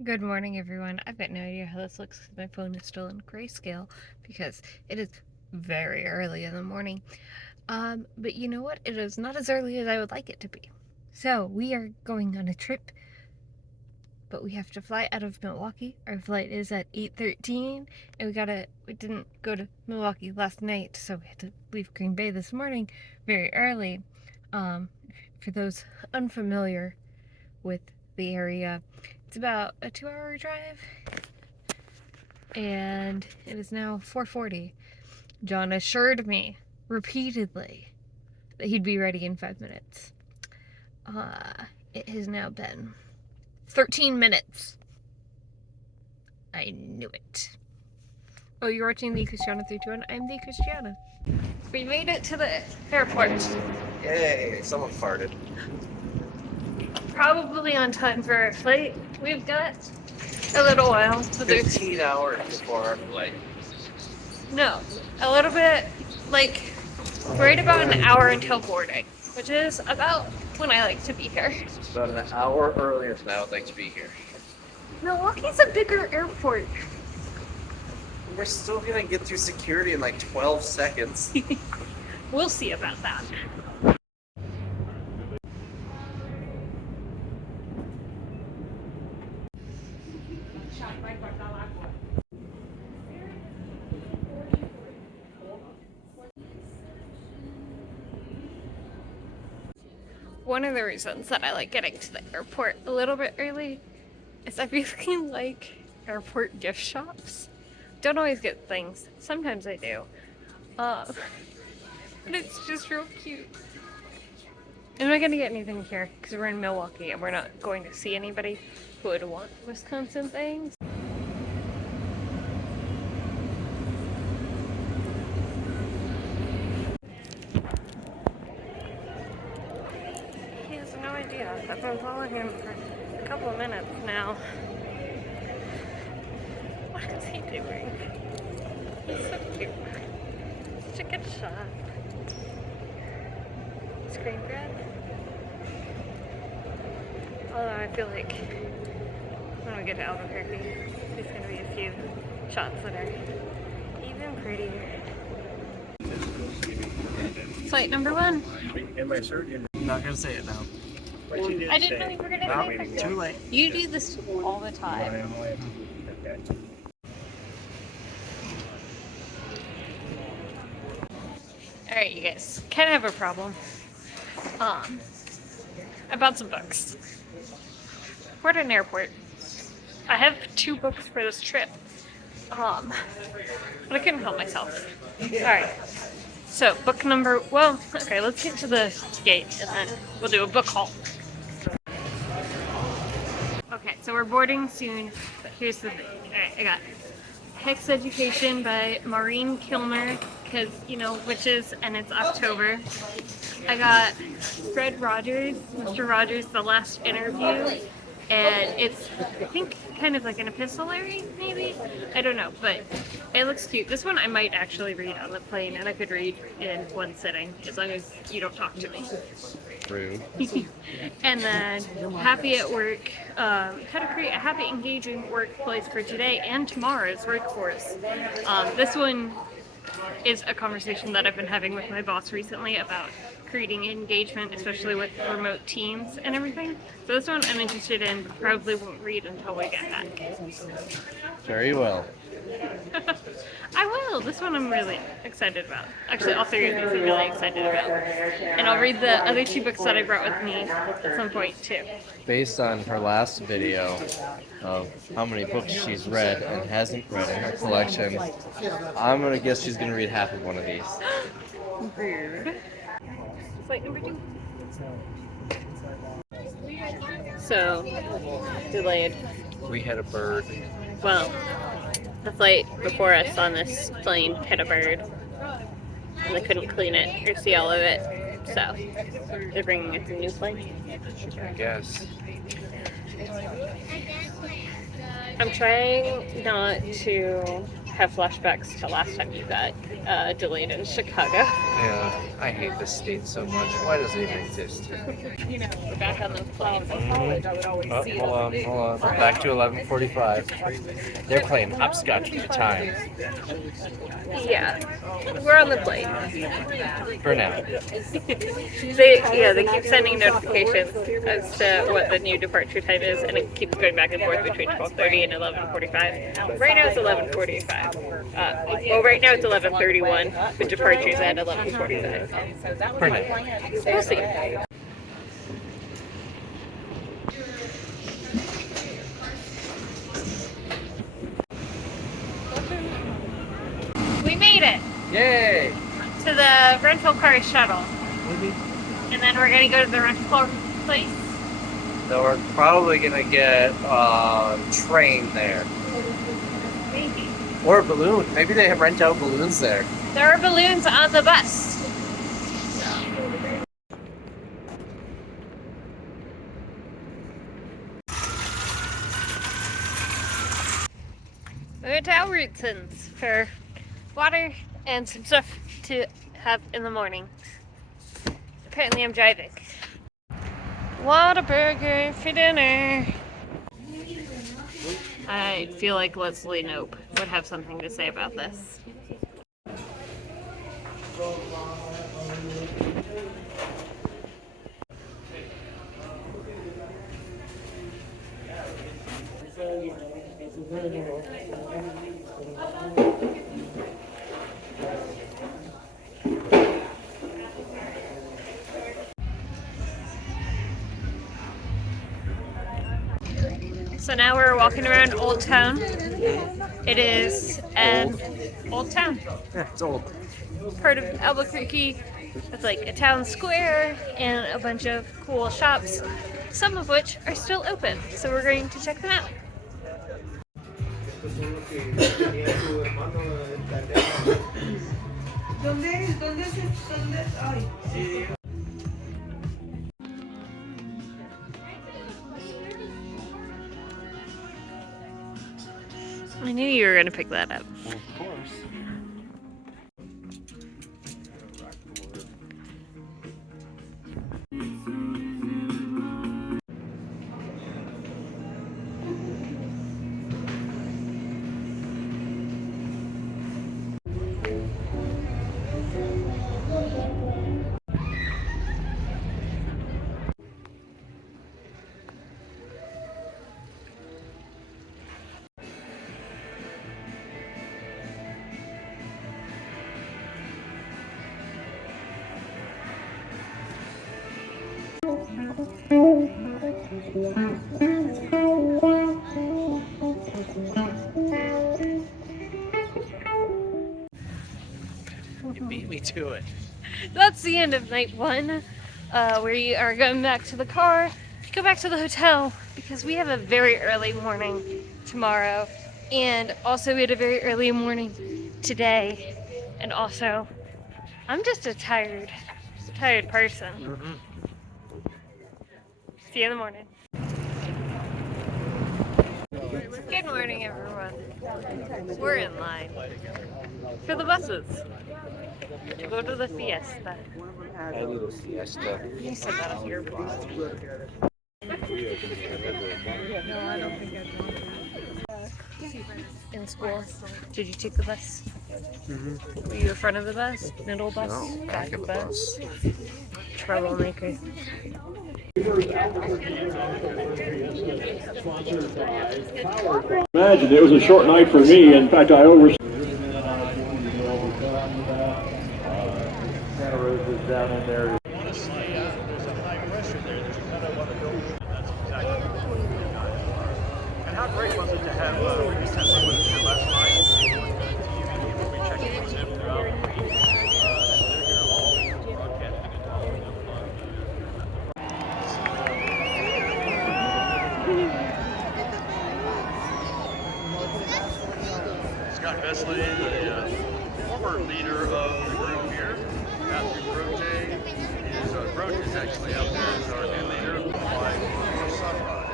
Good morning, everyone. I've got no idea how this looks because my phone is still in grayscale because it is very early in the morning. But you know what? It is not as early as I would like it to be. So we are going on a trip, but we have to fly out of Milwaukee. Our flight is at 8:13, and we didn't go to Milwaukee last night, so we had to leave Green Bay this morning very early. Um, for those unfamiliar with the area, it's about a 2-hour drive, and it is now 4:40. John assured me repeatedly that he'd be ready in 5 minutes. It has now been 13 minutes. I knew it. Oh, you're watching the Christiana 321? I'm the Christiana. We made it to the airport. Yay, someone farted. Probably on time for our flight. We've got a little while. So 15 hours before our flight. No, a little bit, like, right about an hour until boarding, which is about when I like to be here. About an hour earlier than I would like to be here. Milwaukee's a bigger airport. We're still gonna get through security in like 12 seconds. We'll see about that. One of the reasons that I like getting to the airport a little bit early is I really like airport gift shops. Don't always get things. Sometimes I do. But it's just real cute. I'm not gonna get anything here because we're in Milwaukee and we're not going to see anybody who would want Wisconsin things. He has no idea. I've been following him for a couple of minutes now. What is he doing? He's so cute. Such a good shot. Screen grab. Although I feel like when we get to Albuquerque, there's going to be a few shots that are even prettier. Flight number 1. I'm not gonna say it now. I didn't know you were going to say that. Too late. You do this all the time. Alright, you guys, kind of have a problem. I bought some books. We're at an airport. I have 2 books for this trip. But I couldn't help myself. Alright. So, book number, okay, let's get to the gate and then we'll do a book haul. Okay, so we're boarding soon, but here's the thing. Alright, I got Hex Education by Maureen Kilmer, because, you know, witches, and it's October. I got Fred Rogers, Mr. Rogers, The Last Interview, and it's, I think, kind of like an epistolary, maybe? I don't know, but it looks cute. This one I might actually read on the plane, and I could read in one sitting, as long as you don't talk to me. Rude. And then Happy at Work, how to create a happy, engaging workplace for today and tomorrow's workforce. This one is a conversation that I've been having with my boss recently about creating engagement, especially with remote teams and everything. So this one I'm interested in, but probably won't read until we get back. Very well. I will. This one I'm really excited about. Actually, all 3 of these I'm really excited about. And I'll read the other 2 books that I brought with me at some point too. Based on her last video of how many books she's read and hasn't read in her collection, I'm gonna guess she's gonna read half of one of these. Rude. Flight number 2. So, delayed. We had a bird. Well, the flight before us on this plane hit a bird, and they couldn't clean it or see all of it, so they're bringing us a new plane. I guess. I'm trying not to have flashbacks to last time you got delayed in Chicago. Yeah, I hate this state so much. Why does it even exist? We're back on those planes. Hold on. Back to 11:45. They're playing hopscotch with the time. Yeah, we're on the plane. For now. They keep sending notifications as to what the new departure time is, and it keeps going back and forth between 12:30 and 11:45. Right now it's 11:45. Well, right now it's 11:31, but departure's at 11:45. For now. We'll see. We made it Yay! to the rental car shuttle. And then we're gonna go to the rental car place. So we're probably gonna get a train there. Maybe. Or a balloon. Maybe they rent out balloons there. There are balloons on the bus. We went to Albertsons for water and some stuff to have in the morning. Apparently I'm driving. Whataburger for dinner. I feel like Leslie Knope would have something to say about this. So now we're walking around Old Town. It is an old town, Yeah, it's old. part of Albuquerque. It's like a town square and a bunch of cool shops, some of which are still open. So we're going to check them out. I knew you were going to pick that up. Of course. You beat me to it. That's the end of night one. We are going back to the car to go back to the hotel because we have a very early morning tomorrow, and also we had a very early morning today, and also I'm just a tired person. See you in the morning. Good morning, everyone. We're in line for the buses to go to the Fiesta. A little siesta. You said that off your blog. In school, did you take the bus? Were you in front of the bus? Middle bus? No, Back of the bus? Troublemaker. Imagine it was a short night for me. In fact, I over. Santa Rosa's down in there. Honestly, there's a high pressure there. There's a cutout on the building. That's exactly what we got. And how great was it to have, we just had someone here last night on TV when we checked in with them throughout the week. They're here all broadcasting and talking about fun. Scott Besley, the former leader of the group here. Matthew Grote is actually out there as our new leader of the flight for sunrise.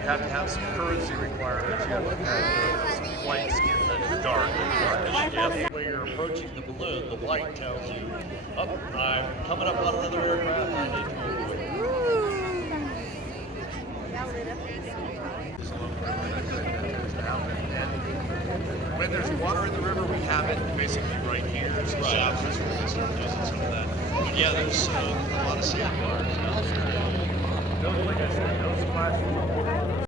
You have to have some currency requirements. You have to have some white skin that is dark as you get. When you're approaching the balloon, the light tells you, oh, I'm coming up on another aircraft, I need to avoid it. When there's water in the river, we have it basically right here. So south is where we start using some of that. But yeah, there's a lot of sandbars out there. Those, like I said, those splash.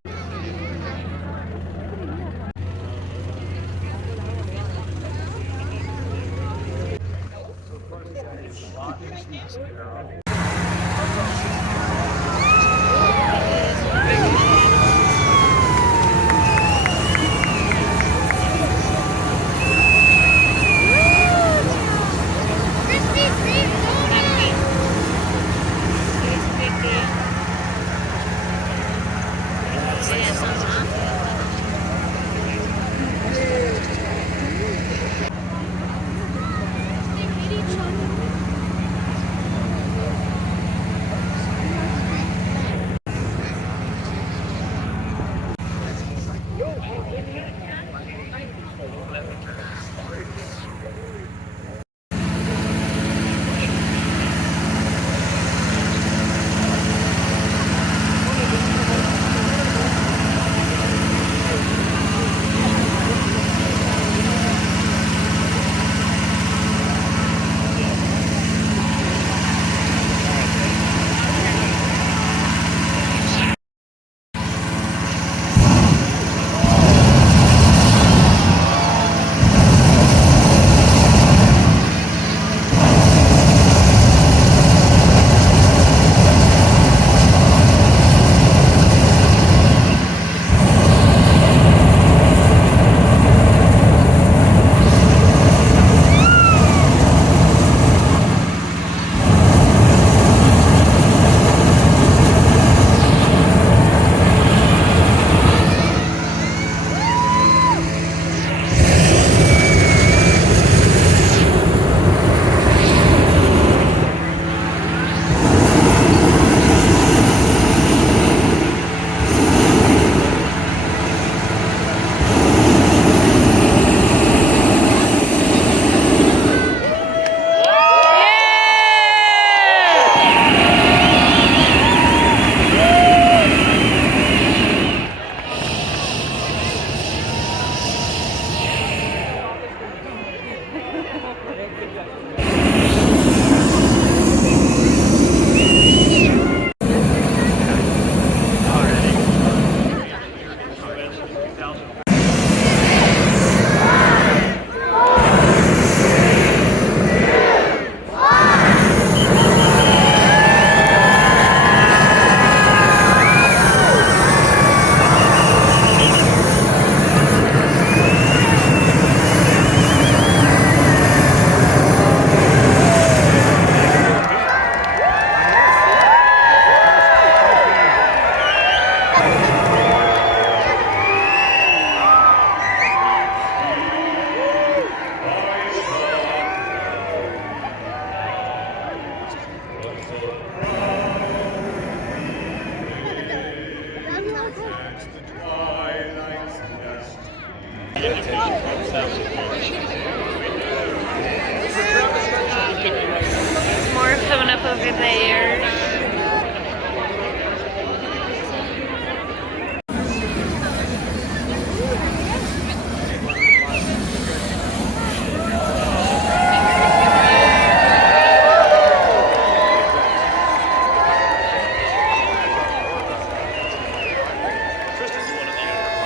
More coming up over there.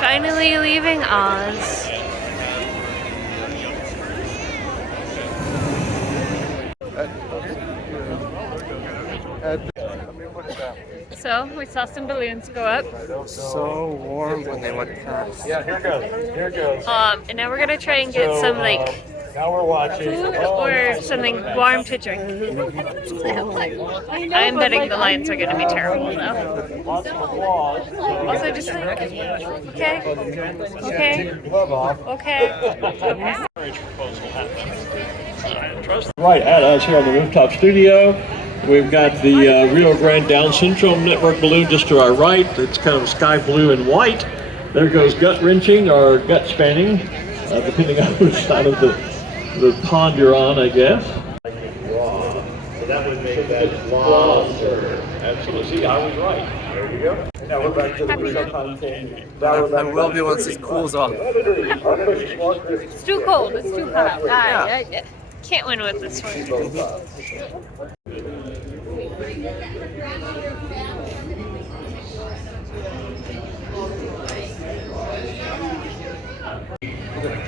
Finally leaving Oz. So we saw some balloons go up. So warm when they went past. Yeah, here it goes. Here it goes. And now we're gonna try and get some like Now we're watching. food or something warm to drink. I'm betting the lines are gonna be terrible though. Lots of applause. Also just like, okay, okay, Glove off. okay. Right at us here on the rooftop studio, we've got the Rio Grande Down Syndrome Network balloon just to our right. It's kind of sky blue and white. There goes gut wrenching or gut spanning, depending on which side of the pond you're on, I guess. So that would make that lobster. Absolutely. See, I was right. There you go. Now we're back to the pre-show content. I will be once it cools off. It's too cold. It's too hot. I can't win with this one.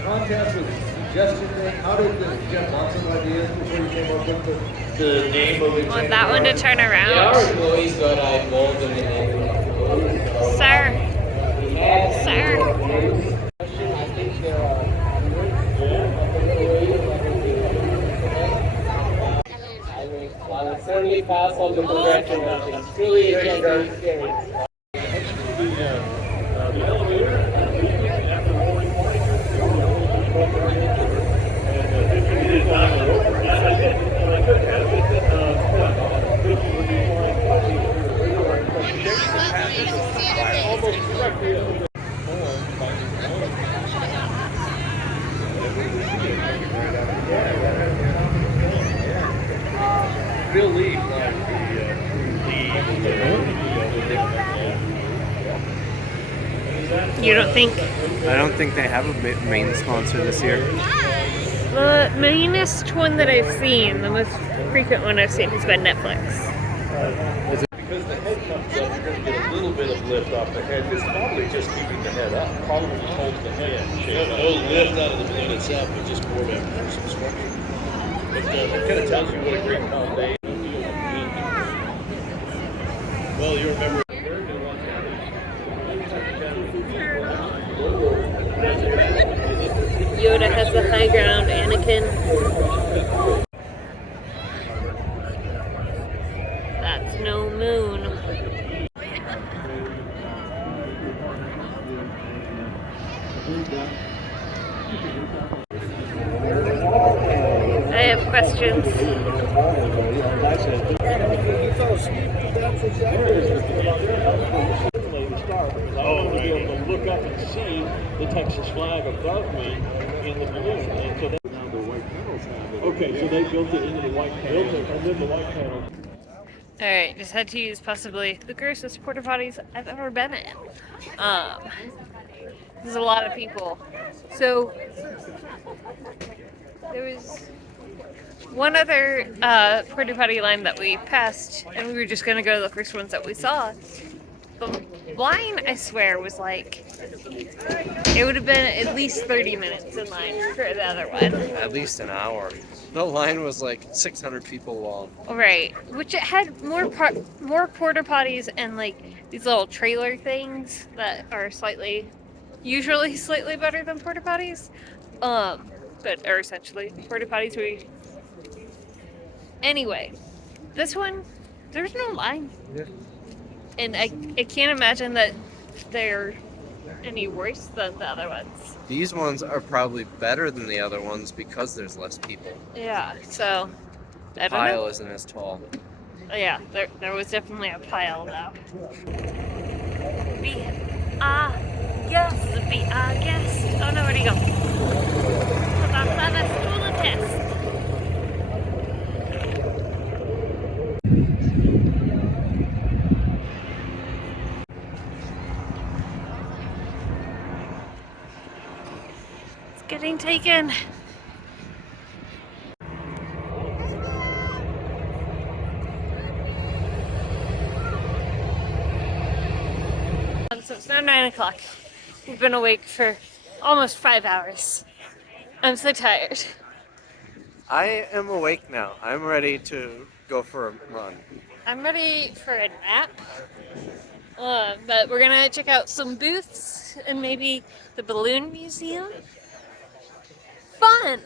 Contest with suggestion thing. How did Jeff want some ideas before you came up with the name of it? Want that one to turn around? Employees got involved in the name. Sir. Sir. I will certainly pass on the congratulations. Truly, it was very scary. The elevator after the morning party. Bill Lee, You don't think? I don't think they have a main sponsor this year. The mainest one that I've seen, the most frequent one I've seen, has been Netflix. because the head comes up, you're going to get a little bit of lift off the head. It's probably just keeping the head up. Probably holds the head in shape. No lift out of the balloon itself, but just more of a structure. But it kind of tells you what a great foundation. Well, you remember. Yoda has the high ground, Anakin. That's no moon. I have questions. Oh, to be able to look up and see the Texas flag above me in the balloon. And so okay, so they built it into the white panel. And then the white panel. Alright, just had to use possibly the grossest porta potties I've ever been in. There's a lot of people. So, there was one other porta potty line that we passed, and we were just going to go to the first ones that we saw. The line, I swear, was like, it would have been at least 30 minutes in line for the other one. At least an hour. The line was like 600 people long. Right, which it had more porta potties and like these little trailer things that are usually slightly better than porta potties, but are essentially porta potties. Anyway, this one, there's no line. Yeah. And I can't imagine that they're any worse than the other ones. These ones are probably better than the other ones because there's less people. Yeah, so I don't Pile know. isn't as tall. Yeah, there was definitely a pile though. Be our guest. Oh no, where'd he go? That's a stool test. Getting taken. So it's now 9 o'clock. We've been awake for almost 5 hours. I'm so tired. I am awake now. I'm ready to go for a run. I'm ready for a nap. But we're gonna check out some booths and maybe the balloon museum. Fun!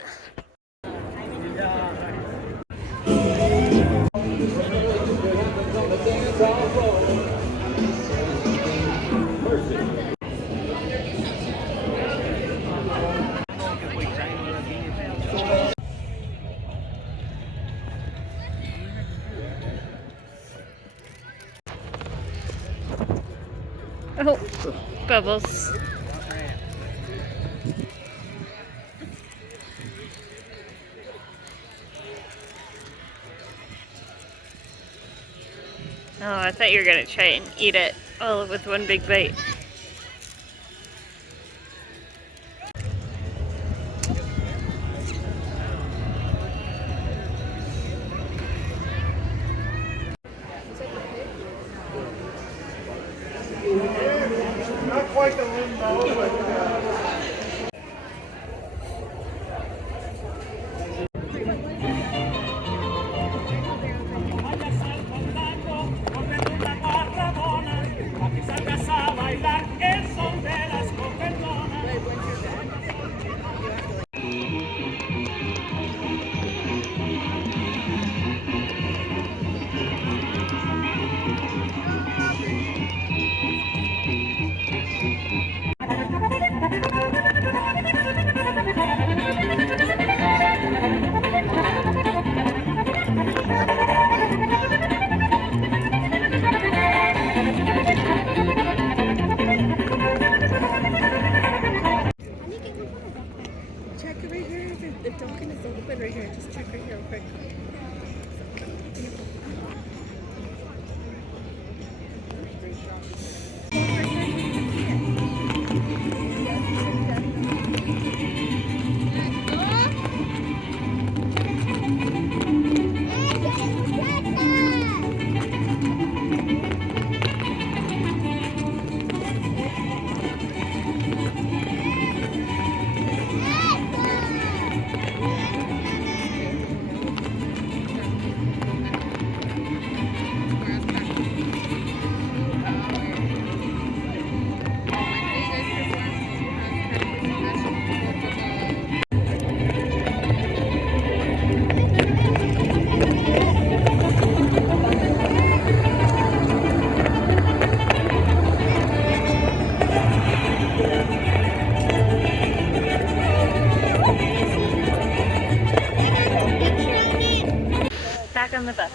Oh. Bubbles. Oh, I thought you were gonna try and eat it all with one big bite. Not quite the limbo, but Check it right here. If Duncan is open right here, just check right here real quick. Back on the bus.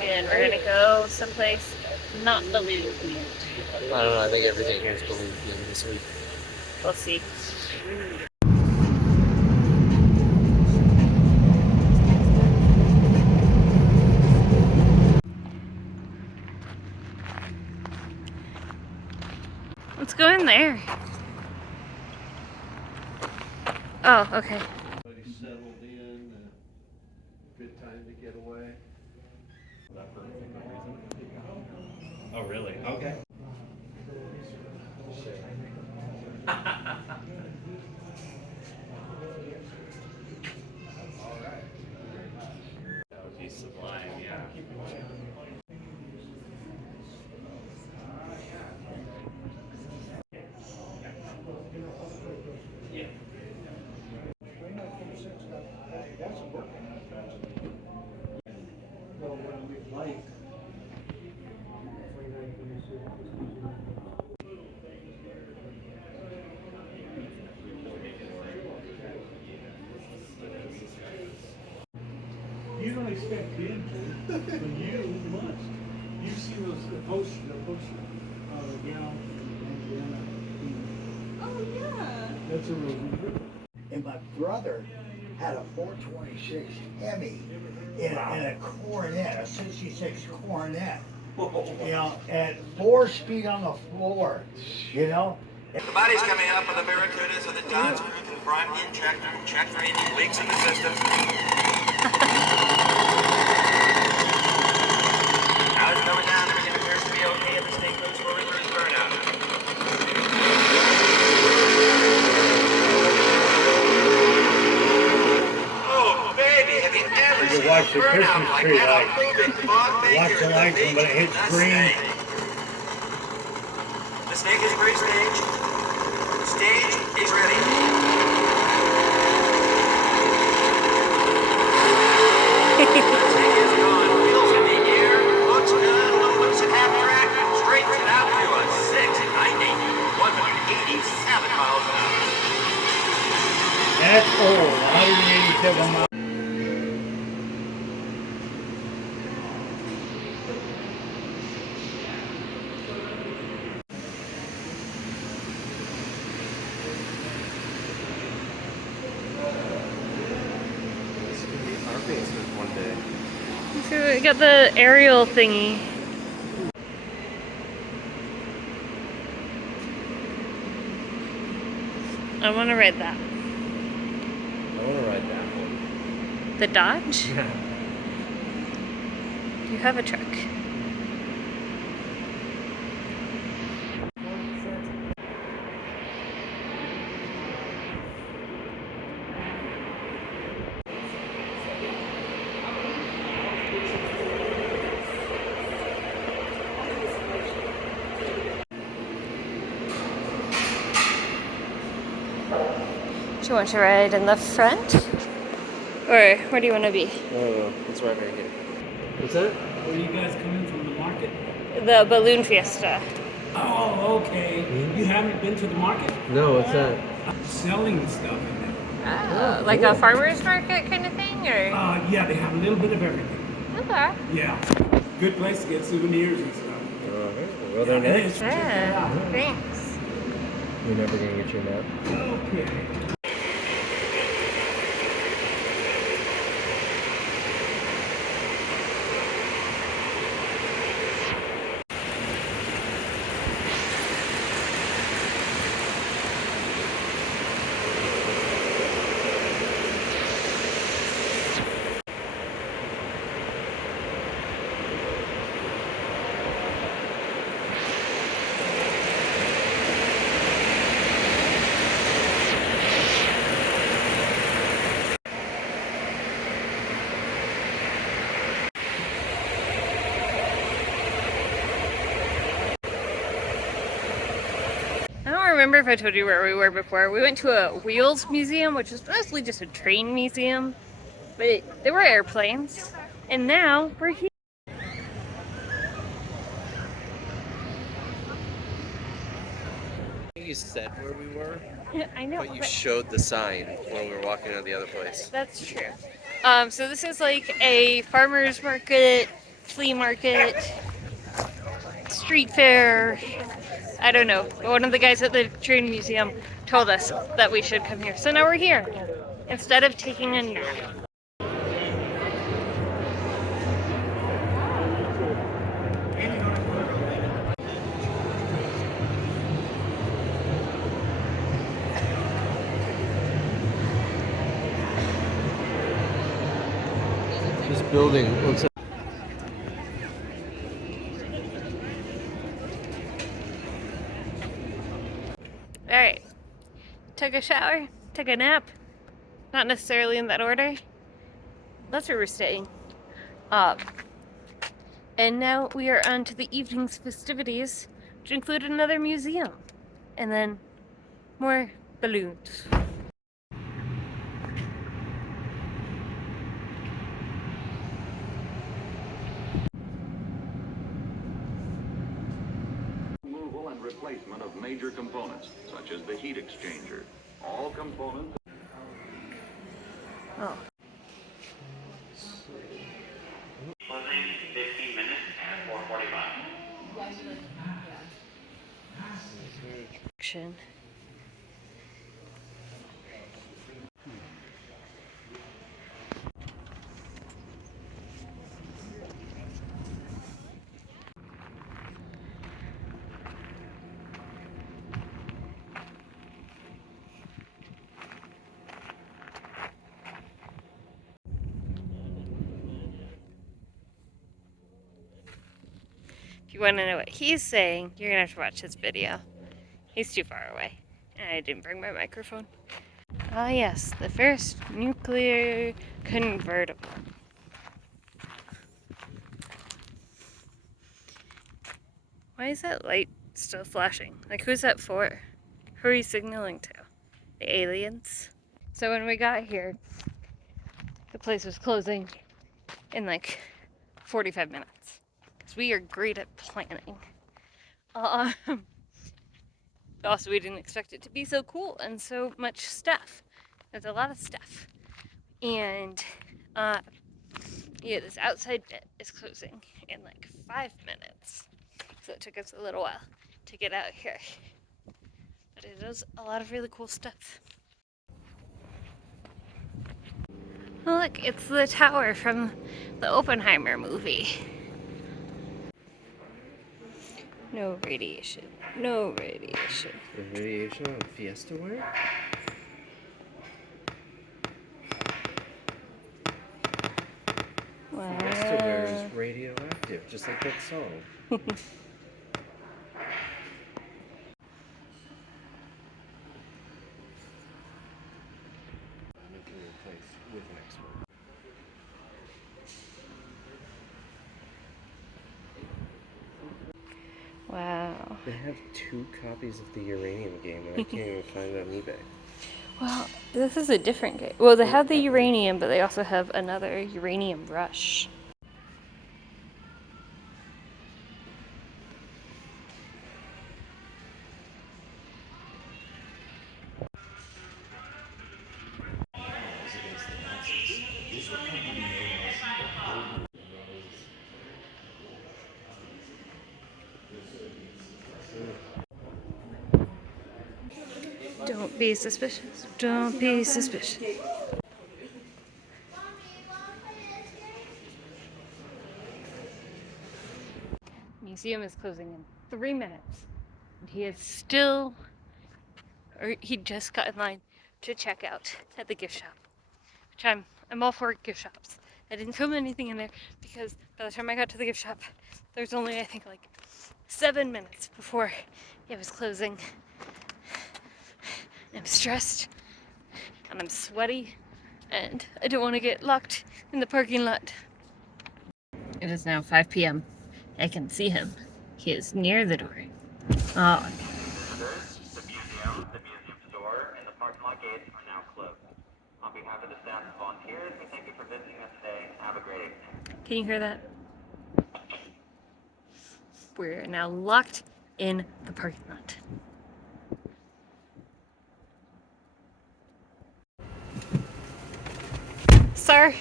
And we're gonna go someplace not balloon. I don't know. I think everything here is balloon themed this week. We'll see. Let's go in there. Oh, okay. Settled in, good time to get away. oh really? Okay. That would be sublime, yeah. You don't expect him to, but you must. You've seen the poster, gal. Oh yeah. That's a real good. And my brother had a 426 Hemi in a Coronet, a 66 Coronet. You know, at 4-speed on the floor, you know. The body's coming up with the Barracudas with the Dodge roof and front in check for any leaks in the system. Now it's coming down, everything appears to be okay, and the snake moves slowly through its burnout. Oh, baby, have you ever seen watch the a burnout Christmas like tree that? light. A moving fog Watch figure the in lights, and when it beach? hits The green, snake. The snake is pre-staged. The stage is ready. The snake is gone. Wheels in the air. Looks good. Looks at half track. Straightens it out to a 690, 187 miles an hour. That's old, 187 miles. day. So we got the aerial thingy. I want to ride that. I want to ride that one. The Dodge? Yeah. You have a truck. Do you want to ride in the front? Or where do you want to be? Oh, it's right here. What's that? Where are you guys coming from, the market? The balloon fiesta. Oh, okay. You haven't been to the market? No, what's that? Selling stuff in there. Oh, like a farmer's market kind of thing? Or? Yeah, they have a little bit of everything. Okay. Yeah. Good place to get souvenirs and stuff. Well, they're nice. Yeah, thanks. You're never gonna get your nap. Okay. I don't remember if I told you where we were before. We went to a wheels museum, which is mostly just a train museum, but there were airplanes. And now we're here. You said where we were, I know. but you showed the sign when we were walking to the other place. That's true. So this is like a farmer's market, flea market, street fair. I don't know. One of the guys at the train museum told us that we should come here. So now we're here instead of taking a nap. This building looks like Alright. Took a shower, took a nap. Not necessarily in that order. That's where we're staying. And now we are on to the evening's festivities, which include another museum. And then more balloons. Removal and replacement of major components, such as the heat exchanger. All components. Oh. 15 minutes at 4:45. Action. If you want to know what he's saying, you're gonna have to watch his video. He's too far away. And I didn't bring my microphone. Ah yes, the first nuclear convertible. Why is that light still flashing? Like, who's that for? Who are you signaling to? The aliens? So when we got here, the place was closing in like 45 minutes. Because we are great at planning. Also, we didn't expect it to be so cool and so much stuff. There's a lot of stuff. And, yeah, this outside bit is closing in like 5 minutes. So it took us a little while to get out here. But it is a lot of really cool stuff. Oh, look, it's the tower from the Oppenheimer movie. No radiation. No radiation. The radiation on Fiesta wear? Wow. Fiesta wear is radioactive, just like that song. With an expert. Wow. They have 2 copies of the uranium game, and I can't even find it on eBay. Well, this is a different game. Well, they have the uranium, but they also have another Uranium Rush. Don't be suspicious. Don't be suspicious. Museum is closing in 3 minutes. And he is still, or he just got in line to check out at the gift shop. Which I'm all for gift shops. I didn't film anything in there because by the time I got to the gift shop, there's only, I think, like 7 minutes before it was closing. I'm stressed, and I'm sweaty, and I don't want to get locked in the parking lot. It is now 5 p.m. I can see him. He is near the door. Oh. The museum store, and the parking lot gates are now closed. On behalf of the staff and volunteers, we thank you for visiting us today. Have a great evening. Can you hear that? We're now locked in the parking lot. Sir,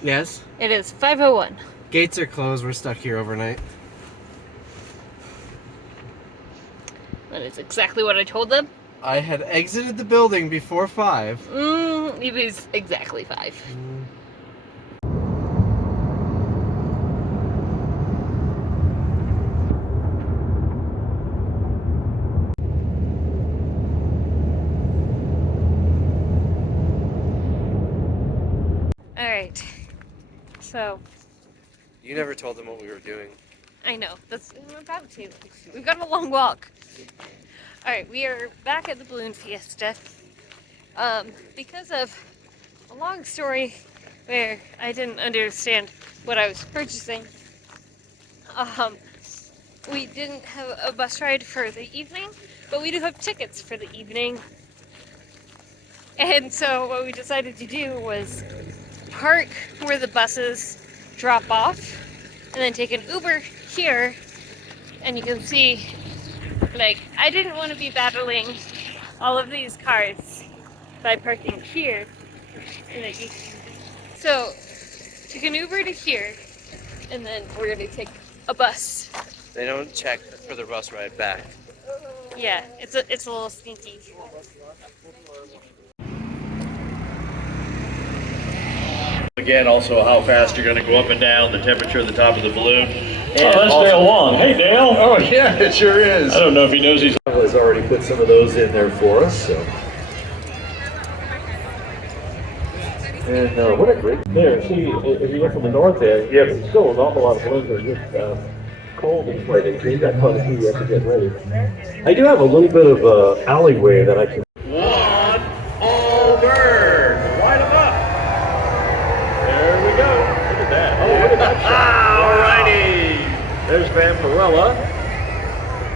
Yes? it is 5:01. Gates are closed. We're stuck here overnight. That is exactly what I told them. I had exited the building before 5. It was exactly 5. Alright, so You never told them what we were doing. I know, that's what I'm about to. We've got a long walk. Alright, we are back at the Balloon Fiesta. Because of a long story where I didn't understand what I was purchasing, we didn't have a bus ride for the evening, but we do have tickets for the evening. And so what we decided to do was park where the buses drop off and then take an Uber here. And you can see, like, I didn't want to be battling all of these cars by parking here. So you can Uber to here, and then we're going to take a bus. They don't check for the bus ride back. Yeah, it's a little sneaky. Again, also how fast you're going to go up and down, the temperature at the top of the balloon. Oh, that's Dale Long. Hey, Dale. Oh, yeah, it sure is. I don't know if he knows he's already put some of those in there for us. So. And what a great... There, see, if you look from the north end, yeah, but still an awful lot of balloons are just cold and inflated. So you've got quite a few you have to get ready. I do have a little bit of alleyway that I can... One, over. Light them up. There we go. Look at that. Oh, look at that shot. All righty. There's Vampirella.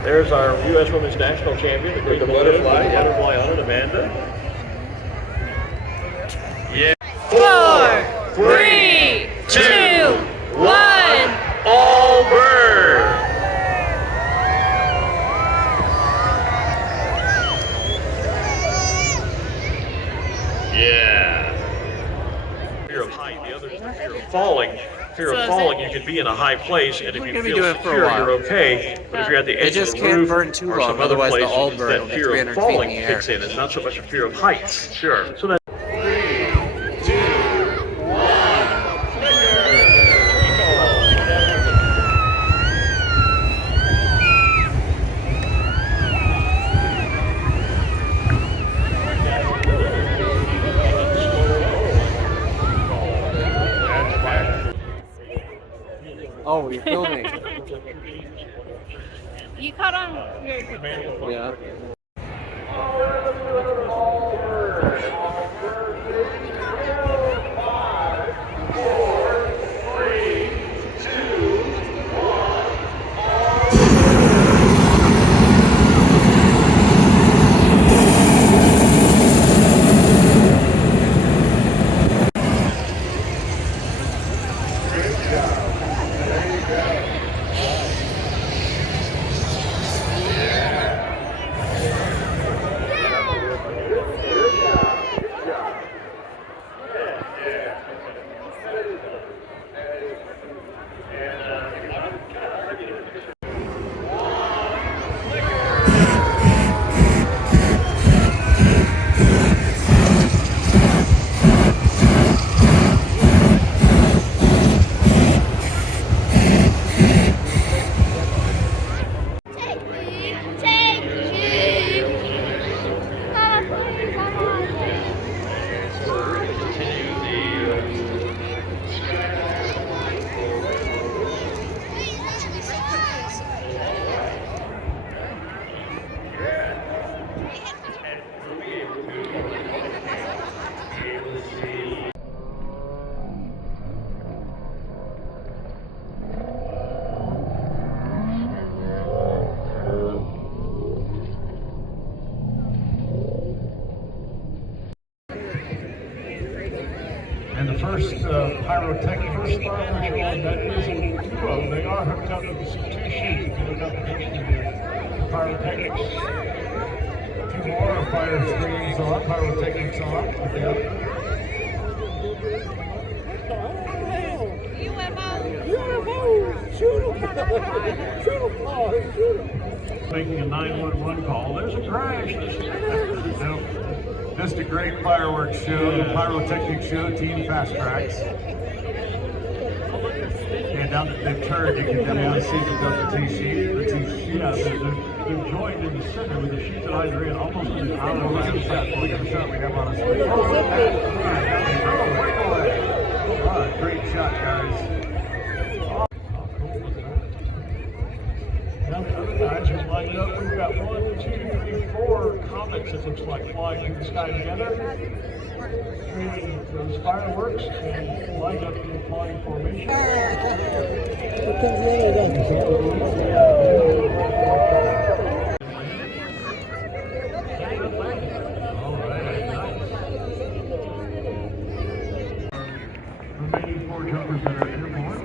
There's our U.S. Women's National Champion, the butterfly. Yeah. Butterfly on it, Amanda. Yeah. 4, 3, 2, 1. Over. Yeah. Fear of height. The other is the fear of falling. Fear of falling, you could be in a high place, and if We're you gonna be feel doing it for a secure, while. you're okay. But if you're at the edge just of the can't roof burn too or long, some other otherwise the place, all it's burn that will get fear 300 of feet in falling the kicks air. in. It's not so much a fear of heights. Sure. So that. 3, 2, 1. Oh, you're filming. You caught on. Yeah. And the first pyrotechnics fireworks show on that is a duo. They are hooked up with some two sheets. If you look up next to the pyrotechnics. Two more fire screens on, pyrotechnics on. Yeah. Making a 911 call. There's a crash. Just a great fireworks show, the pyrotechnics show, Team Fast Tracks. And down at the turn, you can down see the T-sheet. They're joined in the center with the sheets of hydrogen almost in the hour. Look at the shot we have on the screen. All right, great shot, guys. Now the other guys are lined up. We've got 1, 2, 3, 4 comets, it looks like, flying through the sky together. Shooting those fireworks and lined up in flying formation. Remaining 4 jumpers that are airborne.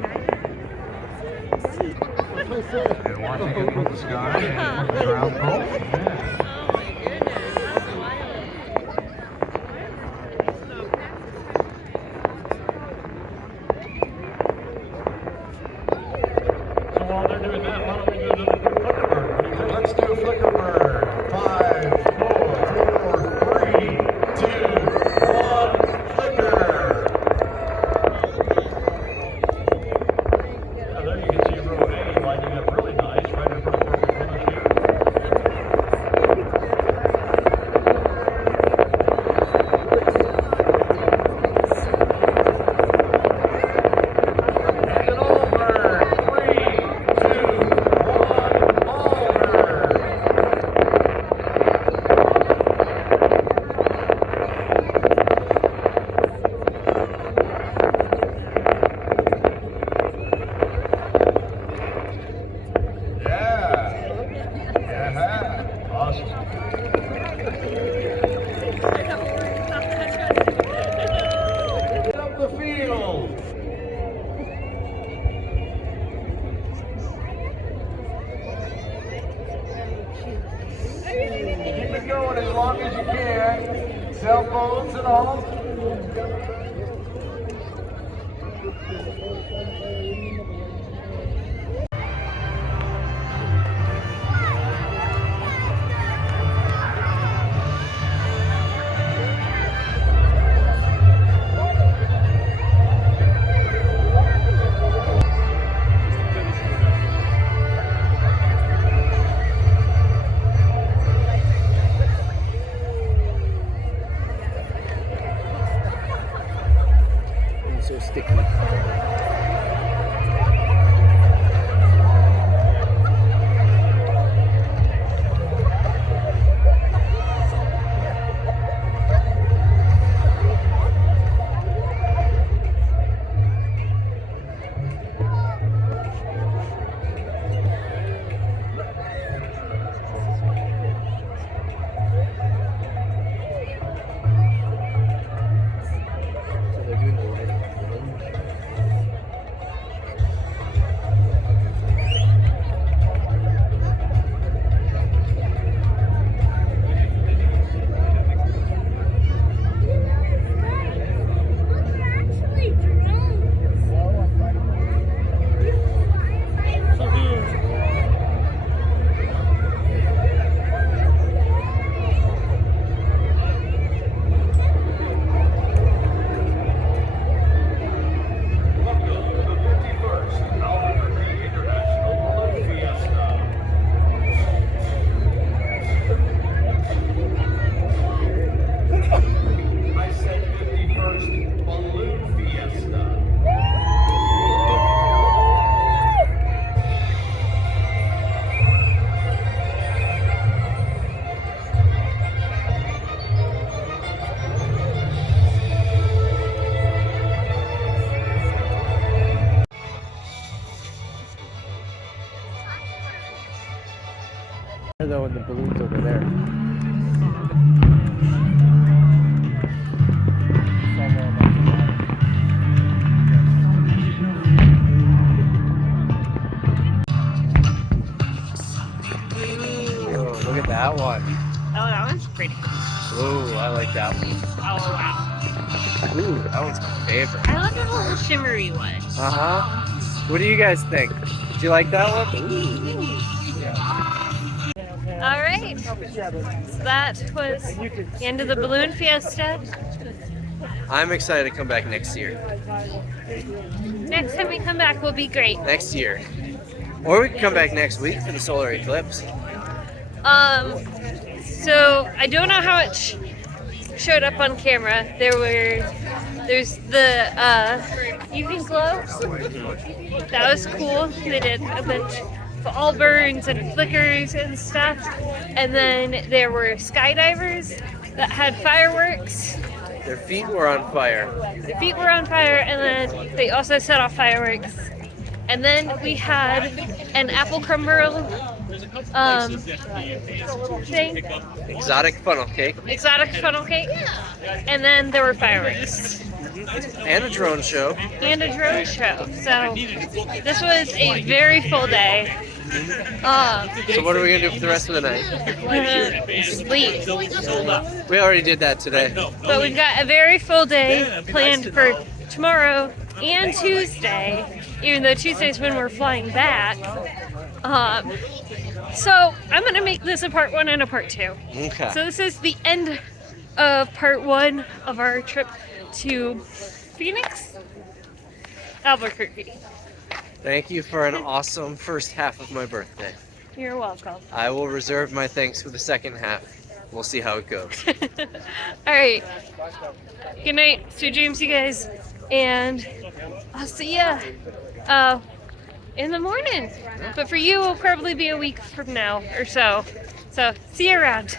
And watching it from the sky and from the ground pole. Yeah. So while they're doing that, why don't we do another flicker bird? Let's do a flicker bird. 5, 4, 3, 2, 1, flicker. Now there you can see row A lighting up really nice right in front of Corporate Finish here. And an over. 3, 2, 1, over. Yeah. Awesome. Up the field. Keep it going as long as you can. Cell phones and all. So sticky. though in the balloons over there. Oh, look at that one. Oh, that one's pretty. Ooh, I like that one. Oh, wow. Ooh, that one's my favorite. I love the little shimmery one. Uh-huh. What do you guys think? Did you like that one? All right. So that was the end of the balloon fiesta. I'm excited to come back next year. Next time we come back will be great. Next year. Or we can come back next week for the solar eclipse. So I don't know how it showed up on camera. There's the evening glow. That was cool. They did a bunch of all burns and flickers and stuff. And then there were skydivers that had fireworks. Their feet were on fire. Their feet were on fire, and then they also set off fireworks. And then we had an apple crumble thing. Exotic funnel cake. Exotic funnel cake. And then there were fireworks. And a drone show. And a drone show. So this was a very full day. So what are we going to do for the rest of the night? Sleep. We already did that today. But we've got a very full day planned for tomorrow and Tuesday, even though Tuesday's when we're flying back. So I'm going to make this a part 1 and a part 2. Okay. So this is the end of part 1 of our trip to Phoenix, Albuquerque. Thank you for an awesome first half of my birthday. You're welcome. I will reserve my thanks for the second half. We'll see how it goes. All right. Good night. Sweet dreams, you guys. And I'll see ya in the morning. But for you, it'll probably be a week from now or so. So see you around.